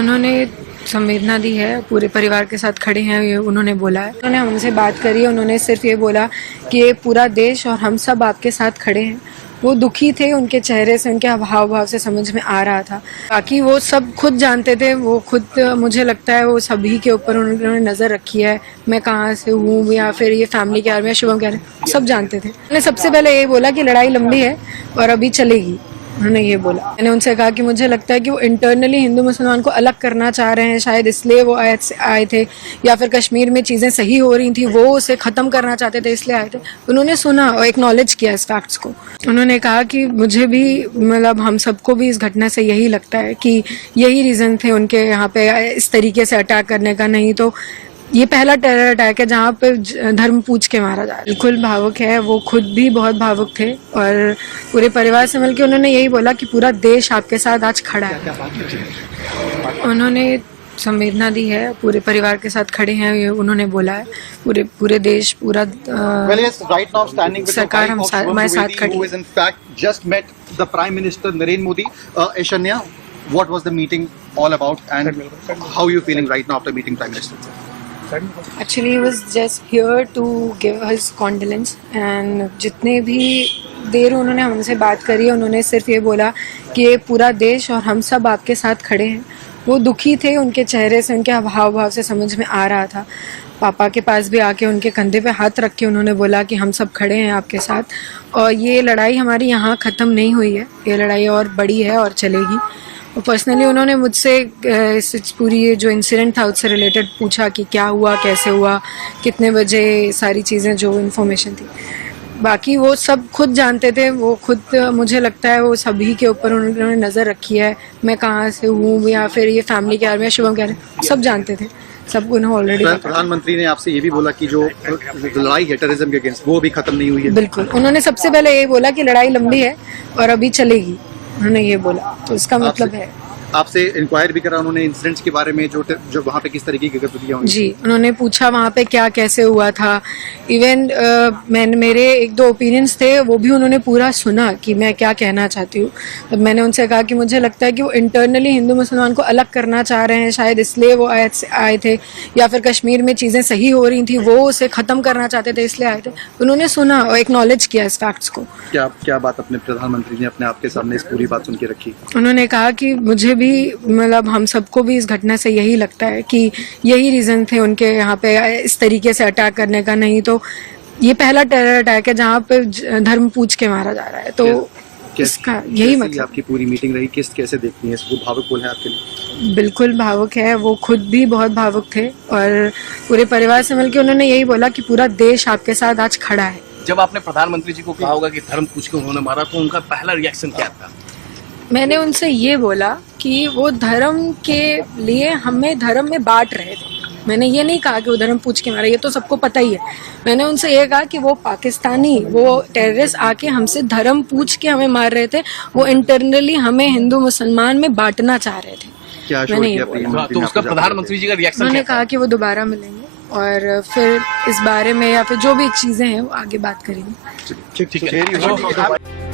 उन्होंने संवेदना दी है, पूरे परिवार के साथ खड़े हैं, ये उन्होंने बोला है। उन्होंने हमसे बात करी है, उन्होंने सिर्फ ये बोला कि ये पूरा देश और हम सब आपके साथ खड़े हैं। वो दुखी थे, उनके चेहरे से, उनके हाव भाव से समझ में आ रहा था। बाकी वो सब खुद जानते थे, वो खुद मुझे लगता है वो सभी के ऊपर उन्होंने नज़र रखी है, मैं कहाँ से हूँ या फिर ये फैमिली के बारे में, शुभम कह रहे सब जानते थे। उन्होंने सबसे पहले ये बोला कि लड़ाई लंबी है और अभी चलेगी, उन्होंने ये बोला। मैंने उनसे कहा कि मुझे लगता है कि वो इंटरनली हिंदू मुसलमान को अलग करना चाह रहे हैं, शायद इसलिए वो आए थे, या फिर कश्मीर में चीज़ें सही हो रही थी, वो उसे ख़त्म करना चाहते थे इसलिए आए थे। उन्होंने सुना और एक्नॉलेज किया इस फैक्ट्स को। उन्होंने कहा कि मुझे भी, मतलब हम सबको भी इस घटना से यही लगता है कि यही रीज़न थे उनके यहाँ पे इस तरीके से अटैक करने का, नहीं तो ये पहला टेरर अटैक है जहाँ पे धर्म पूछ के मारा जा रहा है। बिल्कुल भावुक है, वो खुद भी बहुत भावुक थे और पूरे परिवार से मिलकर उन्होंने यही बोला कि पूरा देश आपके साथ आज खड़ा है। उन्होंने संवेदना दी है, पूरे परिवार के साथ खड़े हैं, ये उन्होंने बोला है। पूरे देश, पूरा सरकार हमारे साथ खड़ी है। What was the meeting all about, and how are you feeling right now after meeting Prime Minister? Actually, he was just here to give his condolence, and जितने भी देर उन्होंने हमसे बात करी है, उन्होंने सिर्फ ये बोला कि ये पूरा देश और हम सब आपके साथ खड़े हैं। वो दुखी थे, उनके चेहरे से, उनके हाव भाव से समझ में आ रहा था। पापा के पास भी आके उनके कंधे पे हाथ रख के उन्होंने बोला कि हम सब खड़े हैं आपके साथ, और ये लड़ाई हमारी यहाँ ख़त्म नहीं हुई है, ये लड़ाई और बड़ी है और चलेगी। और पर्सनली उन्होंने मुझसे इस पूरी ये जो इंसिडेंट था उससे रिलेटेड पूछा कि क्या हुआ, कैसे हुआ, कितने बजे, सारी चीज़ें जो इन्फॉर्मेशन थी। बाकी वो सब खुद जानते थे, वो खुद, मुझे लगता है वो सभी के ऊपर उन्होंने नज़र रखी है, मैं कहाँ से हूँ या फिर ये फैमिली के बारे में, शुभम कह रहे सब जानते थे, सब उन्हें ऑलरेडी। प्रधानमंत्री ने आपसे ये भी बोला कि जो लड़ाई है टेररिज्म के अगेंस्ट, वो भी खत्म नहीं हुई है। बिल्कुल, उन्होंने सबसे पहले ये बोला कि लड़ाई लंबी है और अभी चलेगी, उन्होंने ये बोला, तो इसका मतलब है। आपसे इंक्वायर भी करा उन्होंने इंसिडेंट्स के बारे में, जो वहाँ पे किस तरीके की गतिविधियां हुई? जी, उन्होंने पूछा वहाँ पे क्या कैसे हुआ था। इवन मेरे एक दो ओपिनियंस थे, वो भी उन्होंने पूरा सुना कि मैं क्या कहना चाहती हूँ। तो मैंने उनसे कहा कि मुझे लगता है कि वो इंटरनली हिंदू मुसलमान को अलग करना चाह रहे हैं, शायद इसलिए वो आए थे, या फिर कश्मीर में चीज़ें सही हो रही थी, वो उसे ख़त्म करना चाहते थे इसलिए आए थे। उन्होंने सुना और एक्नॉलेज किया इस फैक्ट्स को। क्या बात अपने प्रधानमंत्री ने अपने आपके सामने इस पूरी बात सुन के रखी? उन्होंने कहा कि मुझे भी, मतलब हम सबको भी इस घटना से यही लगता है कि यही रीज़न थे उनके यहाँ पे इस तरीके से अटैक करने का, नहीं तो ये पहला टेरर अटैक है जहाँ पे धर्म पूछ के मारा जा रहा है। तो इसका यही मतलब। आपकी पूरी मीटिंग रही, कैसे देखती हैं इसको? भावुक बोल है आपके लिए? बिल्कुल भावुक है, वो खुद भी बहुत भावुक थे और पूरे परिवार से मिलकर उन्होंने यही बोला कि पूरा देश आपके साथ आज खड़ा है। जब आपने प्रधानमंत्री जी को कहा होगा कि धर्म पूछ के उन्होंने मारा, तो उनका पहला रिएक्शन क्या था? मैंने उनसे ये बोला कि वो धर्म के लिए हमें धर्म में बांट रहे थे। मैंने ये नहीं कहा कि वो धर्म पूछ के मारा, ये तो सबको पता ही है। मैंने उनसे ये कहा कि वो पाकिस्तानी, वो टेररिस्ट आके हमसे धर्म पूछ के हमें मार रहे थे, वो इंटरनली हमें हिंदू मुसलमान में बांटना चाह रहे थे। क्या तो उसका प्रधानमंत्री जी का रिएक्शन? उन्होंने कहा कि वो दोबारा मिलेंगे और फिर इस बारे में या फिर जो भी चीज़ें हैं वो आगे बात करेंगे। ठीक है।